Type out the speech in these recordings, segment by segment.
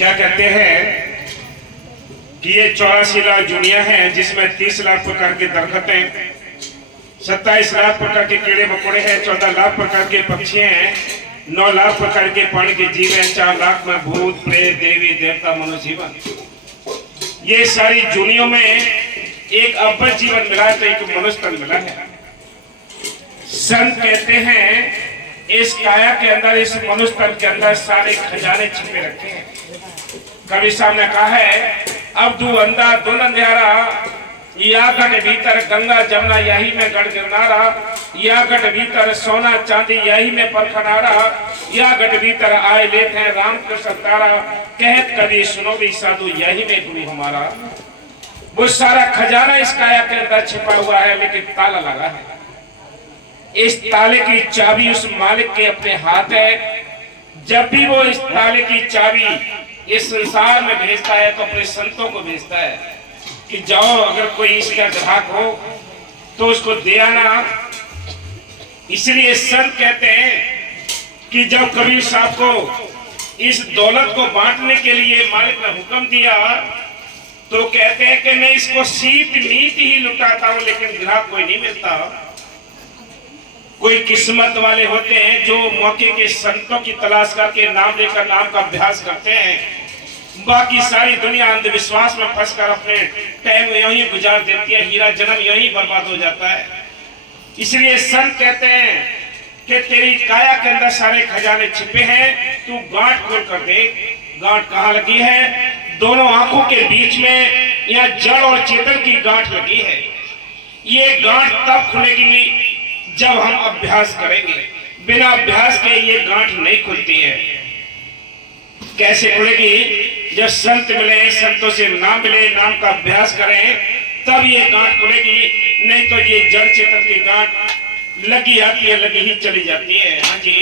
क्या कहते हैं कि ये 84 लाख दुनिया है जिसमें 30 लाख प्रकार के दरख्त हैं, 27 लाख प्रकार के कीड़े मकोड़े हैं, 14 लाख प्रकार के पक्षी हैं, 9 लाख प्रकार के पानी के जीव हैं, 4 लाख में भूत प्रेत देवी देवता मनुजीवन। ये सारी दुनिया में एक अव्वल जीवन मिला है तो एक मनुष्य तन मिला है। संत कहते हैं इस काया के अंदर, इस मनुष्य तन के अंदर सारे खजाने छिपे रखे हैं। कवि साहब ने कहा है अब दू अंधा दुन अंधियारा, या गढ़ भीतर गंगा जमुना यही में गढ़ गिरनारा, या गढ़ भीतर सोना चांदी यही में परखनारा, या गढ़ भीतर आए लेते हैं राम कृष्ण तारा, कहत कभी सुनो भी साधु यही में गुरु हमारा। वो सारा खजाना इस काया के अंदर छिपा हुआ है लेकिन ताला लगा है। इस ताले की चाबी उस मालिक के अपने हाथ है। जब भी वो इस ताले की चाबी इस संसार में भेजता है तो अपने संतों को भेजता है कि जाओ अगर कोई इसका ग्राहक हो तो उसको दे आना। इसलिए संत कहते हैं कि जब कबीर साहब को इस दौलत को बांटने के लिए मालिक ने हुक्म दिया तो कहते हैं कि मैं इसको सीत मीत ही लुटाता हूं लेकिन ग्राहक कोई नहीं मिलता। कोई किस्मत वाले होते हैं जो मौके के संतों की तलाश करके नाम लेकर नाम का अभ्यास करते हैं, बाकी सारी दुनिया अंधविश्वास में फंसकर अपने टाइम यहीं गुजार देती है, हीरा जन्म यहीं बर्बाद हो जाता है। इसलिए संत कहते हैं कि तेरी काया के अंदर सारे खजाने छिपे हैं, तू गांठ खोल कर देख। गांठ कहाँ लगी है? दोनों आंखों के बीच में, यहाँ जड़ और चेतन की गांठ लगी है। ये गांठ तब खुलेगी जब हम अभ्यास करेंगे, बिना अभ्यास के ये गांठ नहीं खुलती है। कैसे खुलेगी? जब संत मिले, संतों से नाम मिले, नाम का अभ्यास करें तब ये गांठ खुलेगी, नहीं तो ये जड़ चेतन की गांठ लगी आती है, लगी ही चली जाती है। हाँ जी,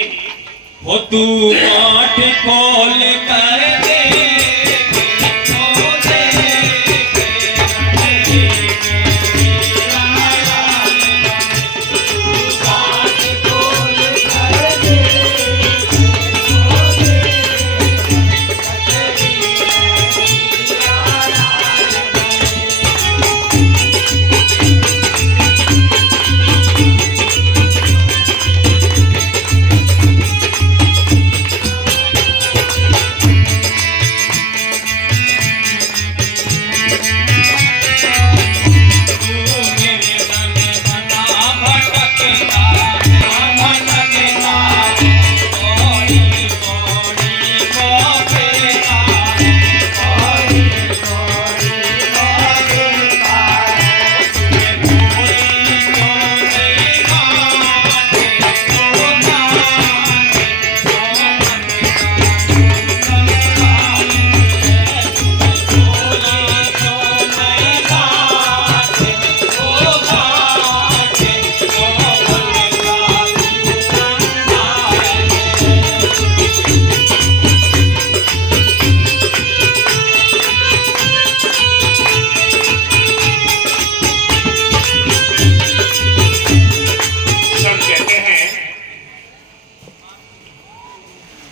वो तू गांठ खोल कर दे,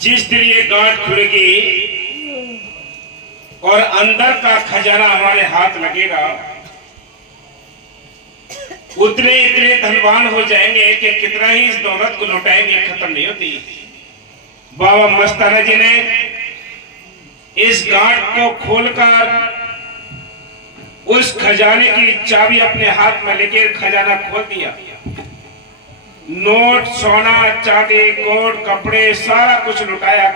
जिस दिन ये गांठ खुलेगी और अंदर का खजाना हमारे हाथ लगेगा, उतने इतने धनवान हो जाएंगे कि कितना ही इस दौलत को लुटाएंगे, खत्म नहीं होती। बाबा मस्ताना जी ने इस गांठ को खोलकर उस खजाने की चाबी अपने हाथ में लेकर खजाना खोल दिया। नोट, सोना, चांदी, कोट, कपड़े सारा कुछ लुटाया,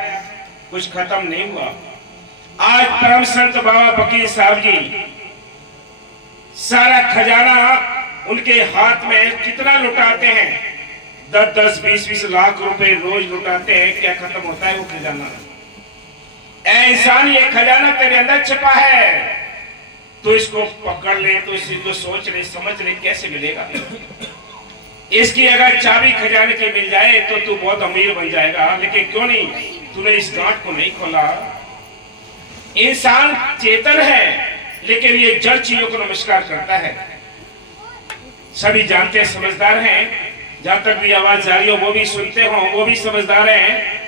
कुछ खत्म नहीं हुआ। आज परम संत बाबा फकीर साहब जी सारा खजाना उनके हाथ में कितना लुटाते हैं? 10-10, 20-20 लाख रुपए रोज लुटाते हैं। क्या खत्म होता है वो खजाना? ऐ इंसान, ये खजाना तेरे अंदर छिपा है, तो इसको पकड़ ले, तो इसको सोच ले, समझ ले, कैसे मिलेगा? इसकी अगर चाबी खजाने की मिल जाए तो तू बहुत अमीर बन जाएगा, लेकिन क्यों नहीं? तूने इस गांठ को नहीं खोला। इंसान चेतन है लेकिन ये जड़ चीजों को नमस्कार करता है। सभी जानते हैं, समझदार हैं, जहां तक भी आवाज जारी हो वो भी सुनते हो, वो भी समझदार हैं।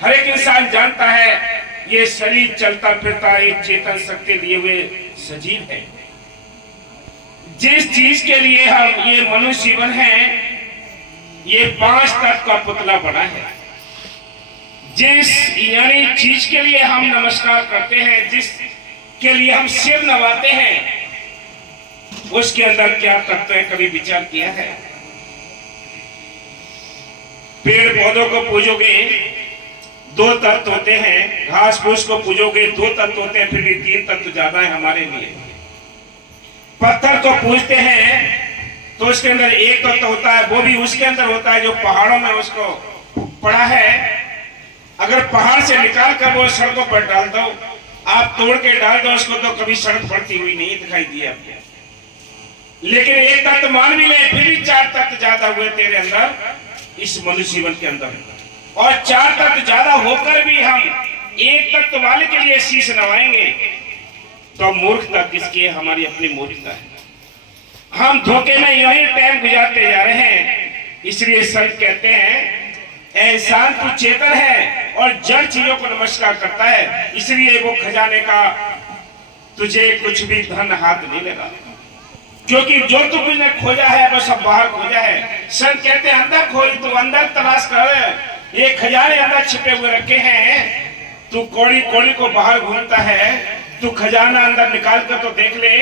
हर एक इंसान जानता है ये शरीर चलता फिरता एक चेतन शक्ति लिए हुए सजीव है। जिस चीज के लिए हम ये मनुष्य जीवन है, ये 5 तत्व का पुतला बना है। जिस यानी चीज के लिए हम नमस्कार करते हैं, जिस के लिए हम सिर नवाते हैं, उसके अंदर क्या तत्व है, कभी विचार किया है? पेड़ पौधों को पूजोगे 2 तत्व होते हैं, घास फूस को पूजोगे 2 तत्व होते हैं, फिर भी 3 तत्व ज्यादा है हमारे लिए। पत्थर को पूजते हैं तो उसके अंदर 1 तत्व होता है, वो भी उसके अंदर होता है जो पहाड़ों में उसको पड़ा है। अगर पहाड़ से निकाल कर वो सड़कों पर डाल दो, आप तोड़ के डाल दो उसको, तो कभी सड़क पड़ती हुई नहीं दिखाई दी आपको। लेकिन 1 तत्व मान भी ले, फिर भी 4 तत्व ज्यादा हुए तेरे अंदर, इस मनुष्य जीवन के अंदर। और 4 तत्व ज्यादा होकर भी हम 1 तत्व वाले के लिए शीश नवाएंगे, तो मूर्खता किसकी है? हमारी अपनी मूर्खता है। हम धोखे में यही टाइम गुजारते जा रहे हैं। इसलिए संत कहते हैं, इंसान तू चेतन है और जड़ चीजों को नमस्कार करता है, इसलिए वो खजाने का तुझे कुछ भी धन हाथ नहीं लगा, क्योंकि जो तुमने खोजा है वो सब बाहर खोजा है। संत कहते हैं, अंदर खोज, तू अंदर तलाश कर, ये खजाने अंदर छिपे हुए रखे हैं। तू कौड़ी कौड़ी को बाहर घूमता है, तू खजाना अंदर निकाल कर तो देख ले,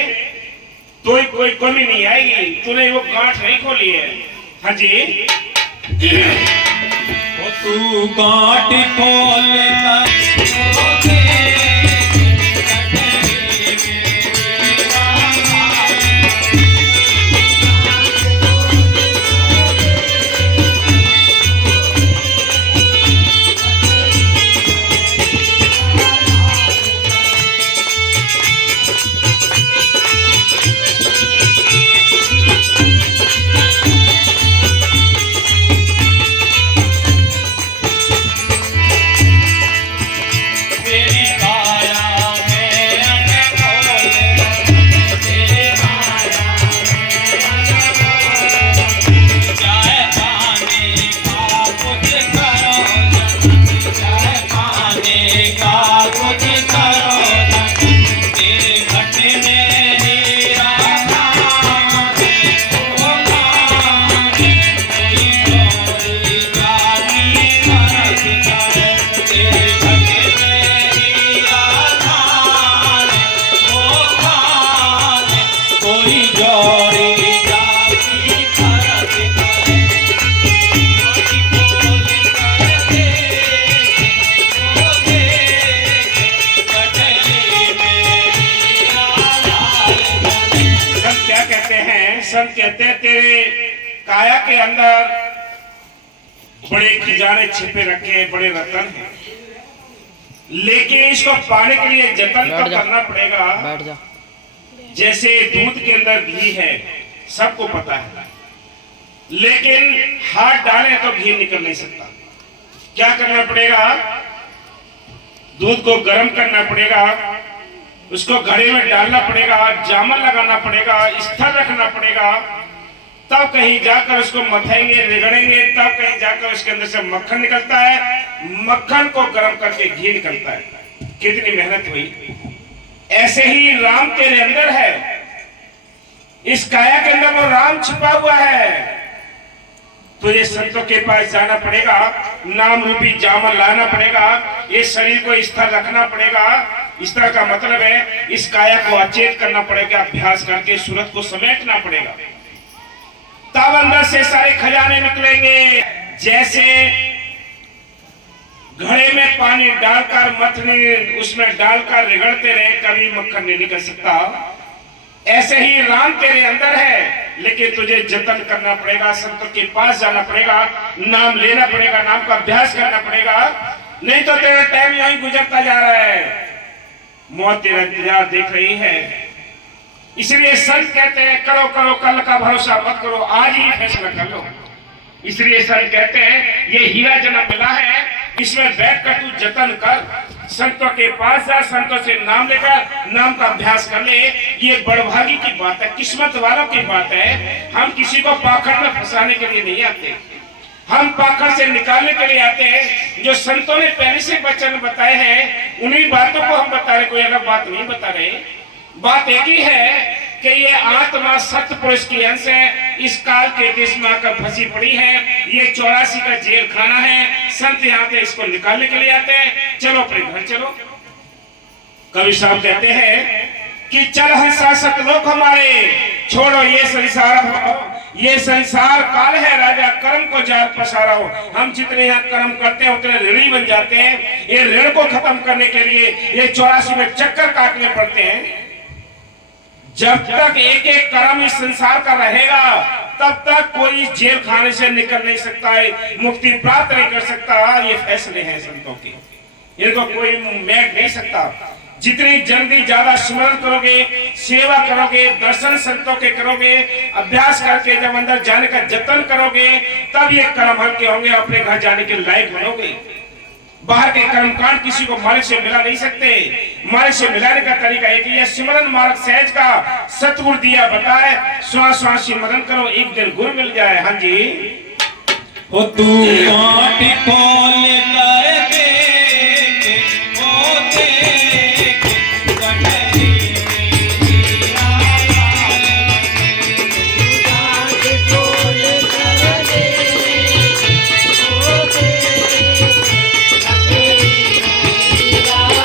तो कोई कमी नहीं आएगी। तूने वो गांठ नहीं खोली है। हाँ जी, तू गांठ खोल संत कहते हैं, तेरे काया के अंदर बड़े खजाने छिपे रखे हैं, बड़े रतन हैं, लेकिन इसको पाने के लिए जतन तो करना पड़ेगा। बैठ जा। जैसे दूध के अंदर घी है, सबको पता है, लेकिन हाथ डाले तो घी निकल नहीं सकता। क्या करना पड़ेगा? दूध को गर्म करना पड़ेगा, उसको घड़े में डालना पड़ेगा, जामन लगाना पड़ेगा, स्थिर रखना पड़ेगा, तब कहीं जाकर उसको मथेंगे, रिगड़ेंगे, तब कहीं जाकर उसके अंदर से मक्खन निकलता है। मक्खन को गर्म करके घी निकलता है। कितनी मेहनत हुई। ऐसे ही राम तेरे अंदर है, इस काया के अंदर वो राम छिपा हुआ है। तुझे संतों के पास जाना पड़ेगा, नाम रूपी जामन लाना पड़ेगा, इस शरीर को स्थिर रखना पड़ेगा। इस तरह का मतलब है, इस काया को अचेत करना पड़ेगा, अभ्यास करके सूरत को समेटना पड़ेगा, तब अंदर से सारे खजाने निकलेंगे। जैसे घड़े में पानी डालकर मथनी उसमें डालकर रिगड़ते रहे, कभी मक्खन नहीं निकल सकता। ऐसे ही राम तेरे अंदर है, लेकिन तुझे जतन करना पड़ेगा, संतों के पास जाना पड़ेगा, नाम लेना पड़ेगा, नाम का अभ्यास करना पड़ेगा, नहीं तो तेरा टाइम यहीं गुजरता जा रहा है। मौत तेरा इंतजार देख रही है। इसलिए संत कहते हैं, करो करो कल का भरोसा मत करो, आज ही फैसला कर लो। इसलिए संत कहते हैं, ये हीरा जन्म मिला है, इसमें बैठकर तू जतन कर, संतों के पास जा, संतों से नाम लेकर नाम का अभ्यास कर ले। ये बड़भागी की बात है, किस्मत वालों की बात है। हम किसी को पाखंड में फंसाने के लिए नहीं आते, हम पाखंड से निकालने के लिए आते हैं। जो संतों ने पहले से वचन बताए हैं उन्हीं बातों को हम बता रहे, कोई अलग बात नहीं बता रहे। बात एक ही है कि ये आत्मा सत्य पुरुष की अंश है, इस काल के देश में आकर फंसी पड़ी है। ये 84 का जेल खाना है। संत यहाँ पे इसको निकालने के लिए आते हैं। चलो अपने घर चलो। कवि साहब कहते हैं कि चल हंसा सतलोक हमारे, छोड़ो ये संसार, ये संसार काल है राजा, कर्म को जाल पसारा हो। हम जितने यहाँ कर्म करते हैं उतने ऋणी बन जाते हैं। ये ऋण को खत्म करने के लिए ये 84 में चक्कर काटने पड़ते हैं। जब तक एक एक कर्म इस संसार का रहेगा तब तक कोई जेल खाने से निकल नहीं सकता है, मुक्ति प्राप्त नहीं कर सकता। ये फैसले हैं संतों के, इनको कोई मैग नहीं सकता। जितनी जल्दी ज्यादा स्मरण करोगे, सेवा करोगे, दर्शन संतों के करोगे, अभ्यास करके जब अंदर जाने का जतन करोगे तब ये कर्म हल्के होंगे, अपने घर जाने के लायक बनोगे। बाहर के कर्मकांड किसी को मालिक से मिला नहीं सकते। मालिक से मिलाने का तरीका एक ही है, सिमरन मार्ग सहज का सतगुरु दिया बताए, श्वास श्वास सिमरन करो, एक दिन गुरु मिल जाए। हाँ जी। ओ तू माटी खोल कर देख, ओ देख कटरी मेरी आँख खोल कर देख, ओ देख कटरी मेरी आँख।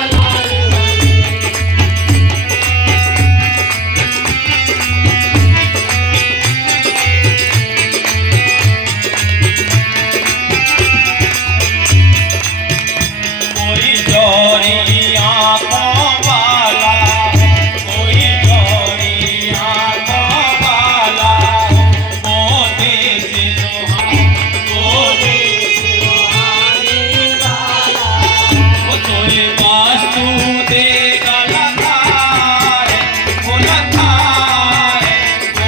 कोई जोरी आँखों वाला, कोई जोरी आँखों वाला, मोदी सुहाने वाला, वो कोई वास्तु देगा लखाए, वो लखाए,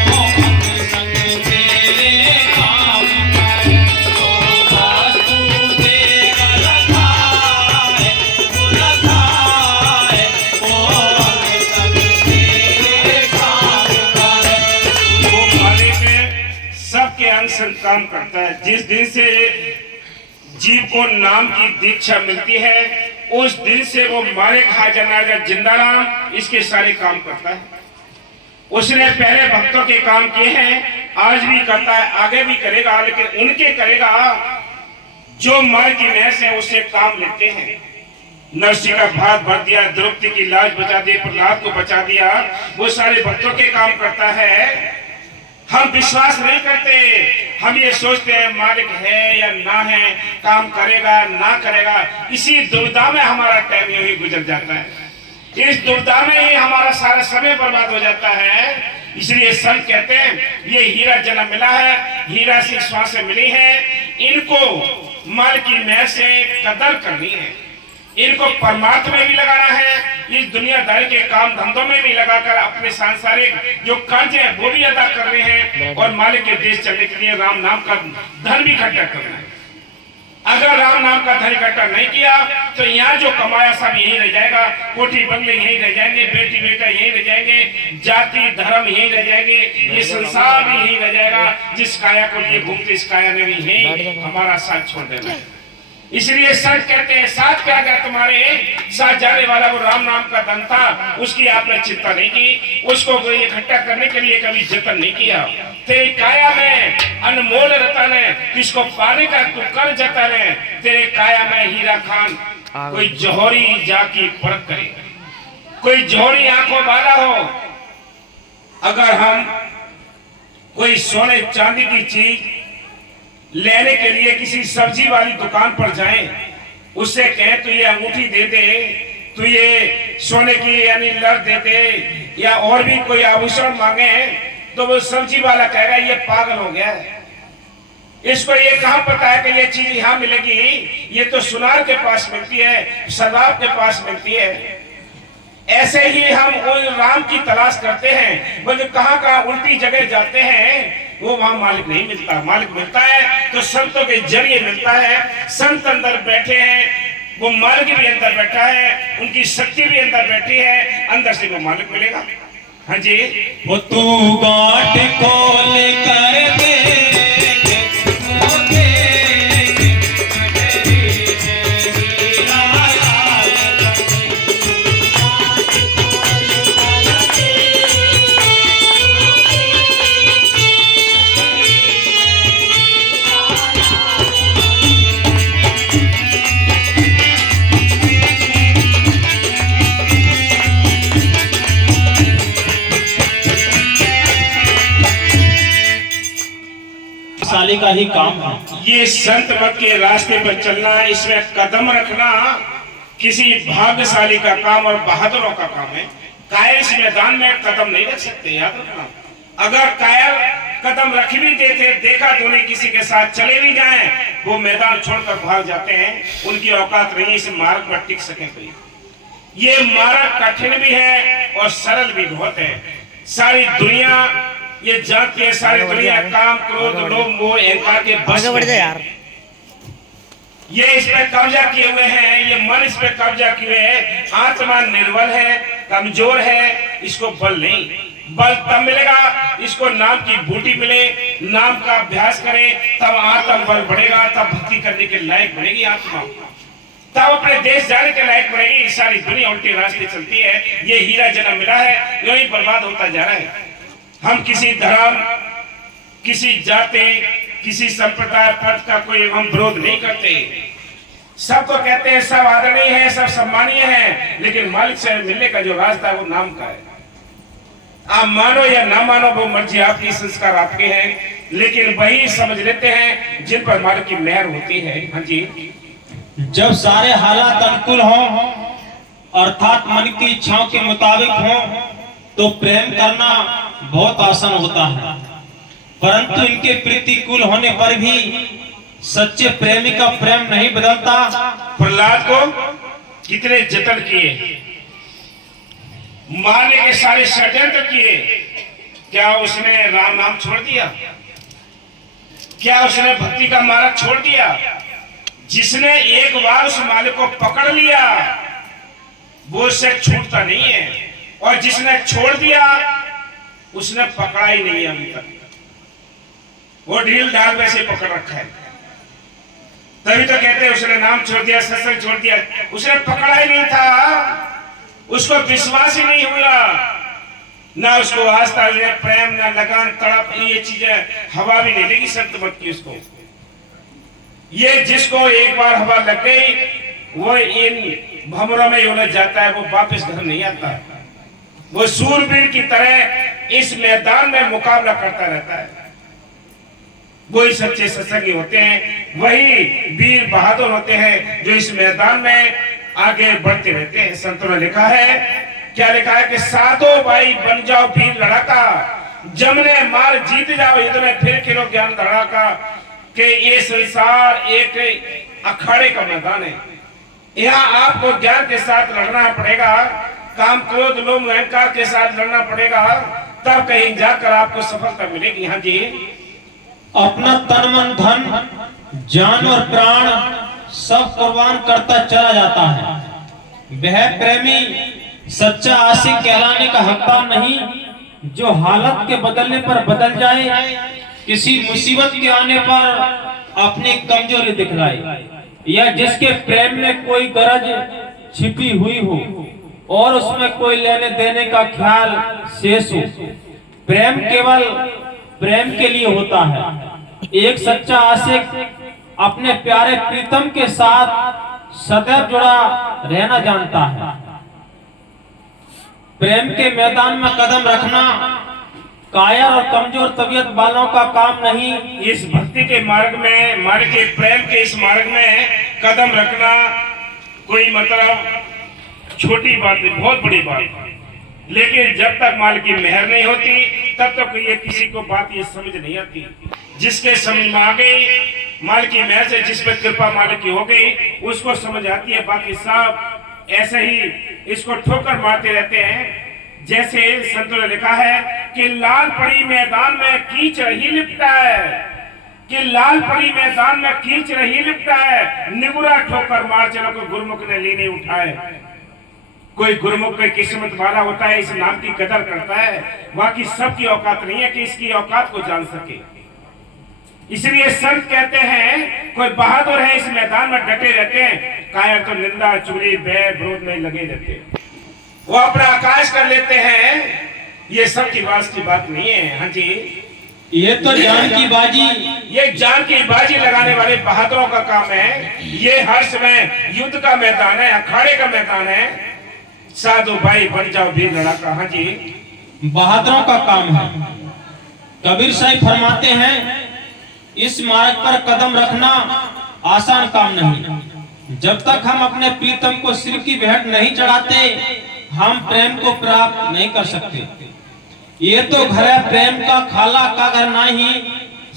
वो अंग संग तेरे काम करे, वो वास्तु देगा लखाए, वो लखाए, वो अंग संग तेरे काम करे। वो मालिक सबके अंग संग काम करता है। जिस दिन से जीव को नाम की दीक्षा मिलती है उस दिन से वो मालिक हाजिर नाजिर जिंदा राम इसके सारे काम करता है। उसने पहले भक्तों के काम किए हैं, आज भी करता है, आगे भी करेगा, लेकिन उनके करेगा जो मालिक की महर से उससे काम लेते हैं। नरसिंह का भात भर दिया, द्रौपदी की लाज बचा दी, प्रहलाद को बचा दिया, वो सारे भक्तों के काम करता है। हम विश्वास नहीं करते, हम ये सोचते हैं मालिक है या ना है, काम करेगा ना करेगा। इसी दुविधा में हमारा टाइम यही गुजर जाता है। इस दुविधा में ही हमारा सारा समय बर्बाद हो जाता है। इसलिए संत कहते हैं ये हीरा जन्म मिला है, हीरा से श्वास मिली है, इनको मालिक की महर से कदर करनी है, इनको परमात्मा में भी लगाना है, इस दुनियादारी के काम धंधों में भी लगाकर अपने सांसारिक जो कर्ज है वो भी अदा कर रहे हैं, और मालिक के देश चलने के लिए राम नाम का धन भी इकट्ठा करना है। अगर राम नाम का धन इकट्ठा नहीं किया तो यहाँ जो कमाया सब यहीं रह जाएगा, कोठी बंगले यहीं रह जाएंगे, बेटी बेटा यहीं रह जाएंगे, जाति धर्म यहीं रह जाएंगे, ये संसार भी यहीं रह जाएगा। जिस काया को लिए घूमते इस काया ने भी यहीं हमारा साथ छोड़ देना है। इसलिए संत कहते हैं साथ क्या गया तुम्हारे साथ जाने वाला वो राम नाम का धन था, उसकी आपने चिंता नहीं की, उसको इकट्ठा करने के लिए कभी जतन नहीं किया। तेरे काया में अनमोल रतन है, किसको पाने का तू कर जतन है। तेरे काया में हीरा खान कोई जौहरी जाकी परख करे, कोई जौहरी आंखों वाला हो। अगर हम कोई सोने चांदी की चीज लेने के लिए किसी सब्जी वाली दुकान पर जाएं, उससे कहें तो ये अंगूठी दे दे, तो ये सोने की यानी लड़ दे दे, या और भी कोई आभूषण मांगे, तो वो सब्जी वाला कहेगा ये पागल हो गया है, इसको ये कहाँ पता है कि ये चीज यहाँ मिलेगी, ये तो सुनार के पास मिलती है, सरदार के पास मिलती है। ऐसे ही हम राम की तलाश करते हैं, वो जो कहाँ उल्टी जगह जाते हैं वो वहां मालिक नहीं मिलता। मालिक मिलता है तो संतों के जरिए मिलता है। संत अंदर बैठे हैं, वो मालिक भी अंदर बैठा है, उनकी शक्ति भी अंदर बैठी है, अंदर से वो मालिक मिलेगा। हाँ जी। वो तू गांठ खोल कर देख, वो देख का ही काम है। ये संत मत के रास्ते पर चलना, इसमें कदम रखना किसी भाग्यशाली का काम और बहादुरों का काम है। कायर इस मैदान में कदम नहीं रख सकते, याद रखना। अगर कायर कदम रख भी देते, देखा तो नहीं, किसी के साथ चले भी जाएं, वो मैदान छोड़कर भाग जाते हैं। उनकी औकात नहीं इस मार्ग पर टिक सके कोई। ये मार्ग कठिन भी है और सरल भी बहुत है। सारी दुनिया ये जानती है, सारी दुनिया काम, क्रोध, लोभ, मोह, अहंकार के बस में है। ये इस पे कब्जा किए हुए हैं, ये मन इस पे कब्जा किए हुए है। आत्मा निर्बल है, कमजोर है, इसको बल नहीं। बल तब मिलेगा इसको नाम की बूटी मिले, नाम का अभ्यास करे, तब आत्म बल बढ़ेगा, तब भक्ति करने के लायक बनेगी आत्मा, तब अपने देश जाने के लायक बनेगी। सारी दुनिया उल्टे रास्ते चलती है। ये हीरा जन्म मिला है, यूं ही बर्बाद होता जा रहा है। हम किसी धर्म, किसी जाति, किसी संप्रदाय, पद का कोई हम विरोध नहीं करते। सबको कहते हैं सब आदरणीय है, सब सम्मानीय है, लेकिन मालिक से मिलने का जो रास्ता है वो नाम का है। आप मानो या ना मानो, वो मर्जी आपकी, संस्कार आपके हैं, लेकिन वही समझ लेते हैं जिन पर मालिक की मेहर होती है। हाँ जी, जब सारे हालात अनुकूल हों, अर्थात मन की इच्छाओं के मुताबिक हों, तो प्रेम करना बहुत आसान होता है। परंतु इनके प्रतिकूल होने पर भी सच्चे प्रेमी का प्रेम नहीं बदलता। प्रहलाद को कितने जतन किए, मारने के सारे षड्यंत्र किए, क्या उसने राम नाम छोड़ दिया? क्या उसने भक्ति का मार्ग छोड़ दिया? जिसने एक बार उस मालिक को पकड़ लिया वो उससे छूटता नहीं है, और जिसने छोड़ दिया उसने पकड़ा ही नहीं अभी तक। वो ढील ढाल वैसे पकड़ रखा है। तभी तो कहते हैं उसने नाम छोड़ दिया, सत्संग छोड़ दिया। उसने पकड़ा ही नहीं था, उसको विश्वास ही नहीं हुआ, ना उसको आस्था, प्रेम, ना लगन, तड़प, ये चीजें हवा भी नहीं लगी संत मत की उसको। ये जिसको एक बार हवा लग गई वो इन भंवरों में उलझ जाता है, वो वापस घर नहीं आता। वो सूरवीर की तरह इस मैदान में मुकाबला करता रहता है। वही सच्चे सत्संगी होते हैं, वही वीर बहादुर होते हैं जो इस मैदान में आगे बढ़ते रहते हैं। संतों ने लिखा है, क्या लिखा है कि साधो भाई बन जाओ वीर लड़ाका, जमने मार जीत जाओ युद्ध में, फिर खेलो ज्ञान धड़ाका। कि ये संसार एक अखाड़े का मैदान है। यहाँ आपको ज्ञान के साथ लड़ना पड़ेगा, काम, क्रोध, लोभ, अहंकार के साथ लड़ना पड़ेगा, तब कहीं जाकर आपको सफलता मिलेगी। हाँ जी, अपना तन मन धन जान और प्राण सब कुर्बान करता चला जाता है। वह प्रेमी सच्चा आशिक कहलाने का हकदार नहीं, जो हालत के बदलने पर बदल जाए, किसी मुसीबत के आने पर अपनी कमजोरी दिखलाए, या जिसके प्रेम में कोई गरज छिपी हुई हो और उसमें कोई लेने देने का ख्याल शेष हो। प्रेम केवल प्रेम के लिए होता है। एक सच्चा आशिक अपने प्यारे प्रीतम के साथ सदैव जुड़ा रहना जानता है। प्रेम के मैदान में कदम रखना कायर और कमजोर तबीयत वालों का काम नहीं। इस भक्ति के मार्ग में, मार्ग के प्रेम के इस मार्ग में कदम रखना कोई मतलब छोटी बात नहीं, बहुत बड़ी बात। लेकिन जब तक माल की मेहर नहीं होती तब तक ये किसी को बात ये समझ नहीं आती। जिसके समझ में आ गई माल की मेहर से, जिस पर कृपा मालिक की हो गई, उसको समझ आती है। बाकी सब ऐसे ही इसको ठोकर मारते रहते हैं। जैसे संतों ने लिखा है कि लाल पड़ी मैदान में कीच रही लिपटा है, कि लाल पड़ी मैदान में कीच रही लिपटा है, निगुरा ठोकर मार चलो को गुरुमुख ने ली नहीं उठाए। कोई गुरुमुख की किस्मत वाला होता है, इस नाम की कदर करता है। बाकी सबकी औकात नहीं है कि इसकी औकात को जान सके। इसलिए संत कहते हैं कोई बहादुर है इस मैदान में डटे रहते हैं, कायर तो निंदा, चुगली, बैर, विरोध में लगे रहते हैं, वो अपना आकाश कर लेते हैं। ये सब की वास की बात नहीं है। हाँ जी, ये तो जान की बाजी, ये जान की बाजी लगाने वाले बहादुरों का काम है। ये हर समय युद्ध का मैदान है, अखाड़े का मैदान है। साधु भाई बन जाओ वीर लड़ाका। हाँ जी, बहादुरों का काम है। कबीर साहब फरमाते हैं इस मार्ग पर कदम रखना आसान काम नहीं। जब तक हम अपने प्रीतम को सिर की भेंट नहीं चढ़ाते, हम प्रेम को प्राप्त नहीं कर सकते। ये तो घर है प्रेम का खाला का घर नहीं,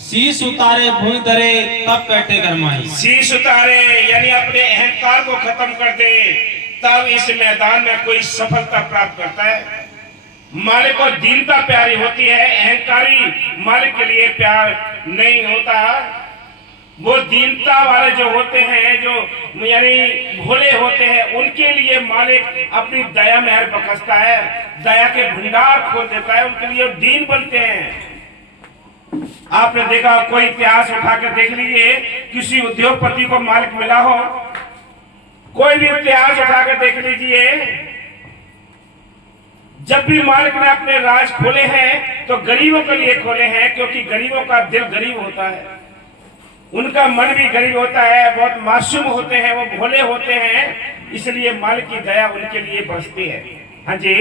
शीश उतारे भूमि धरे तब बैठे घर माही। शीश उतारे यानी अपने अहंकार को खत्म कर दे, तब इस मैदान में कोई सफलता प्राप्त करता है। मालिक को दीनता प्यारी होती है, अहंकारी मालिक के लिए प्यार नहीं होता। वो दीनता वाले जो होते हैं, जो यानी भोले होते हैं, उनके लिए मालिक अपनी दया मेहर बख्शता है, दया के भंडार खोल देता है, उनके लिए दीन बनते हैं। आपने देखा, कोई इतिहास उठा के देख लीजिए, किसी उद्योगपति को मालिक मिला हो, कोई भी इतिहास उठा के देख लीजिए, जब भी मालिक ने अपने राज खोले हैं तो गरीबों के लिए खोले हैं, क्योंकि गरीबों का दिल गरीब होता है, उनका मन भी गरीब होता है, बहुत मासूम होते हैं, वो भोले होते हैं, इसलिए मालिक की दया उनके लिए बरसती है। हाँ जी।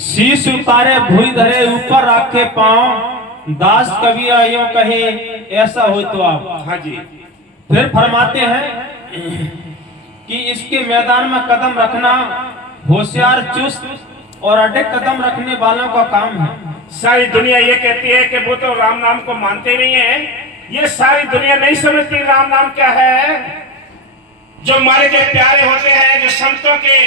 शीश उतारे भूमि धरे ऊपर रखे पांव, दास कबीरा यूं कहे ऐसा हो तो आप। हाँ जी। फिर फरमाते हैं कि इसके मैदान में कदम रखना होशियार चुस्त और अडिग कदम रखने वालों का काम है। सारी दुनिया ये कहती है कि वो तो राम नाम को मानते नहीं है। ये सारी दुनिया नहीं समझती राम नाम क्या है। जो हमारे के प्यारे होते हैं, जो संतों के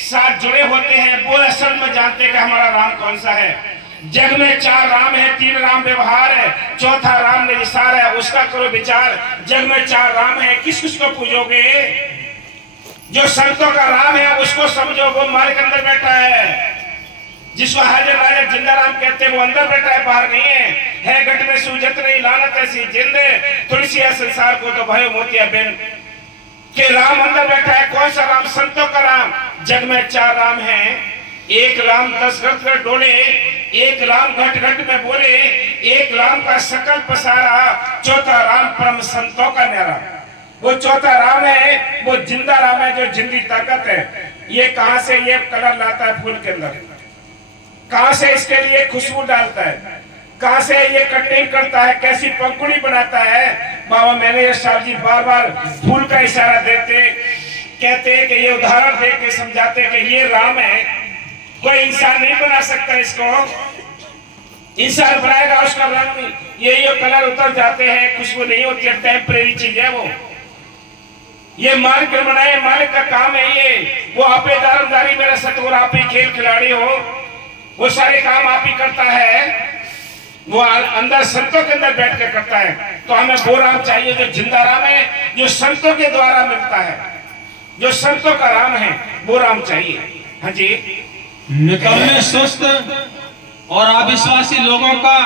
साथ जुड़े होते हैं, वो असल में जानते हैं कि हमारा राम कौन सा है। जग में 4 राम है, 3 राम व्यवहार है, चौथा राम निसार है, उसका करो विचार। जग में 4 राम है, किस किस को पूजोगे? जो संतों का राम है उसको समझो, वो हमारे के अंदर बैठा है, जिसको हाजिर राजा जिंदा राम कहते हैं, वो अंदर बैठा है, बाहर नहीं है गट में सूजत नहीं लानत ऐसी जिंदे, तुलसी है संसार को तो भयो मोतिया बिन के राम अंदर बैठा है। कौन सा राम? संतों का राम। जग में 4 राम हैं, एक राम 10 घट कर डोले, एक राम घट घट में बोले, एक राम का सकल पसारा, चौथा राम परम संतों का न्यारा। वो चौथा राम है, वो जिंदा राम है, जो जिंदी ताकत है। ये कहां से ये कलर लाता है फूल के अंदर, कहां से इसके लिए खुशबू डालता है, कहां से ये कटिंग करता है, कैसी पंखुड़ी बनाता है। बाबा मैनेजर साहब जी बार बार फूल का इशारा देते, कहते हैं कि ये उदाहरण दे के समझाते कि ये राम है, कोई इंसान नहीं बना सकता इसको। इंसान बनाएगा उसका रंग ये कलर उतर जाते हैं, खुशबू नहीं होती है, टेम्परेरी चीज है वो। ये मालिक बनाए, मालिक का काम है ये। वो आपे दारदारी मेरा सतगुरु, आप ही खेल खिलाड़ी हो, वो सारे काम आप ही करता है। वो अंदर संतों के अंदर बैठ कर करता है। तो हमें वो राम चाहिए जो जिंदा राम है, जो संतों के द्वारा मिलता है, जो संतों का राम है, वो राम चाहिए। हाँ जी। निकलने सुस्त और अविश्वासी लोगों का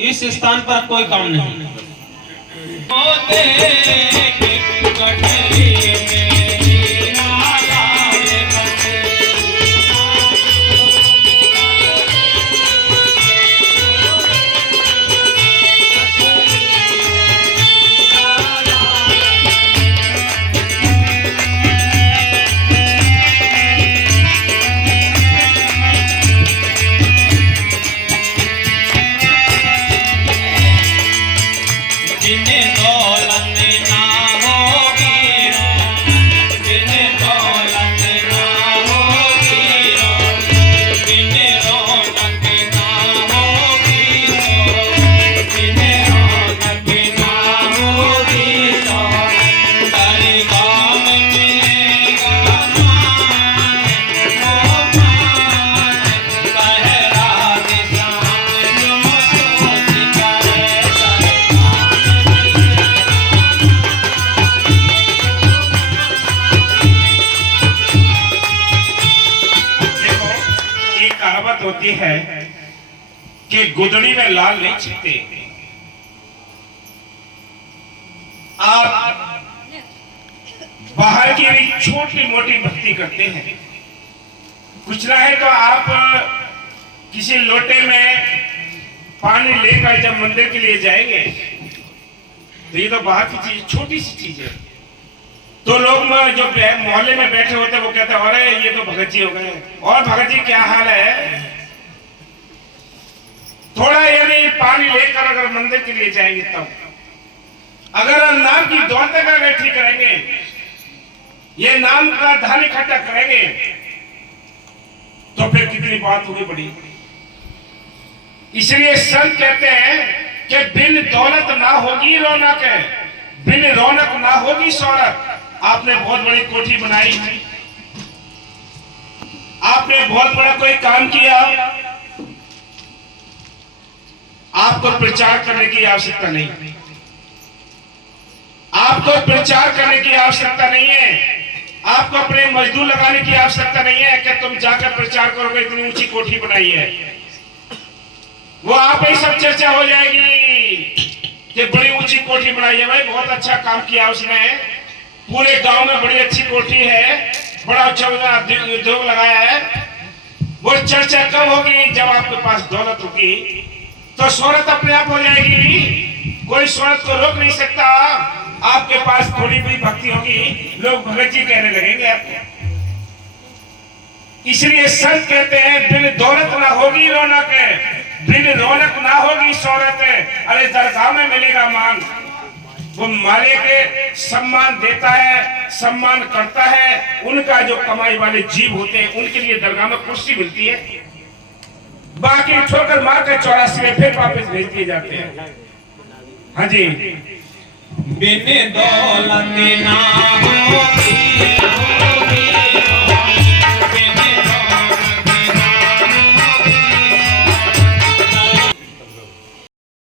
इस स्थान पर कोई काम नहीं। होती है कि गुदड़ी में लाल नहीं छिपते। आप बाहर की भी छोटी मोटी भक्ति करते हैं, कुछ ना है तो आप किसी लोटे में पानी लेकर जब मंदिर के लिए जाएंगे तो ये तो बाहर की चीज, छोटी सी चीज है। तो लोग जो मोहल्ले में बैठे होते हैं वो कहते हैं अरे ये तो भगत जी हो गए, और भगत जी क्या हाल है। थोड़ा यानी पानी लेकर अगर मंदिर के लिए जाएंगे तब अगर हम नाम की दौलत का इकट्ठी करेंगे, ये नाम का धन इकट्ठा करेंगे, तो फिर कितनी बात होगी बड़ी। इसलिए संत कहते हैं कि बिन दौलत ना होगी रौनक, बिन रौनक ना होगी शौहरत। आपने बहुत बड़ी कोठी बनाई, आपने बहुत बड़ा कोई काम किया, आपको प्रचार करने की आवश्यकता नहीं, आपको प्रचार करने की आवश्यकता नहीं है, आपको अपने मजदूर लगाने की आवश्यकता नहीं है कि तुम जाकर प्रचार करोगे इतनी ऊंची कोठी बनाई है। वो आप ही सब चर्चा हो जाएगी कि बड़ी ऊंची कोठी बनाई है, भाई बहुत अच्छा काम किया उसने, पूरे गांव में बड़ी अच्छी कोठी है, बड़ा अच्छा उद्योग लगाया है। वो चर्चा कब होगी? जब आपके पास दौलत होगी, तो शोहरत अपने आप हो जाएगी, कोई शोहरत को रोक नहीं सकता। आपके पास थोड़ी भी भक्ति होगी, लोग भगत जी कहने लगेंगे आपको। इसलिए संत कहते हैं बिन दौलत ना होगी रौनक, बिन रौनक ना होगी शौहरत। अरे दरगाह में मिलेगा मान, वो माले के सम्मान देता है, सम्मान करता है। उनका जो कमाई वाले जीव होते हैं, उनके लिए दरगाह में कुर्सी मिलती है, बाकी ठोकर मार कर 84 में फिर वापस भेज दिए जाते हैं। हाँ जी, बिन दौलत ना होगी